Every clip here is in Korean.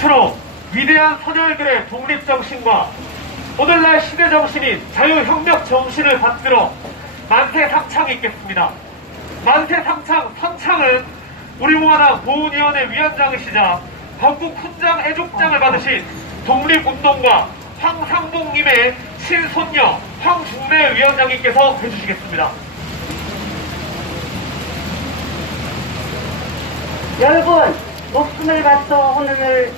이것으로 위대한 선열들의 독립정신과 오늘날 시대정신인 자유혁명 정신을 받들어 만세상창이 있겠습니다. 만세상창 선창은 우리공화당 보훈위원회 위원장이시자 건국 훈장 애족장을 받으신 독립운동가 황상봉님의 친손녀 황중래 위원장님께서 해주시겠습니다. 여러분, 목숨을 바쳐 오늘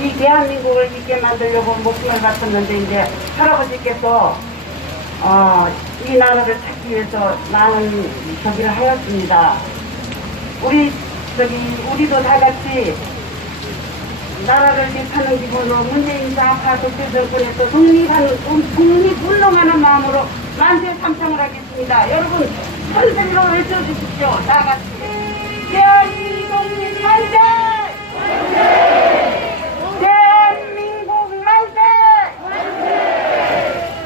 이 대한민국을 있게 만들려고 목숨을 바쳤는데 이제 할아버지께서 어, 이 나라를 찾기 위해서 많은 저기를 하였습니다. 우리 저기 우리도 다 같이 나라를 대하는 기분으로 문재인 좌파 독재 정권에서 독립하는 독립운동하는 마음으로 만세 삼창을 하겠습니다. 여러분 선생님으로 외쳐주십시오. 다 같이 대한민국 만세! 대한민국 만세!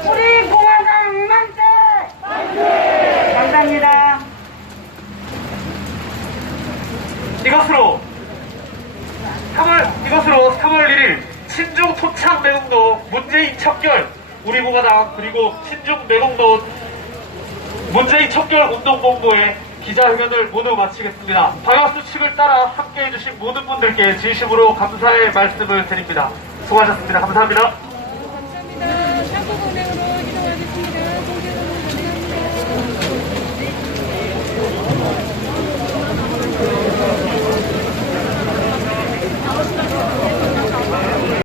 우리 공화당 만세! 감사합니다. 이것으로 3월 이것으로 3월 1일 신중 토착 매국노 문재인 척결 우리 공화당 그리고 신중 매국노 문재인 척결 운동본부의 기자회견을 모두 마치겠습니다. 방역수칙을 따라 함께해 주신 모든 분들께 진심으로 감사의 말씀을 드립니다. 수고하셨습니다. 감사합니다.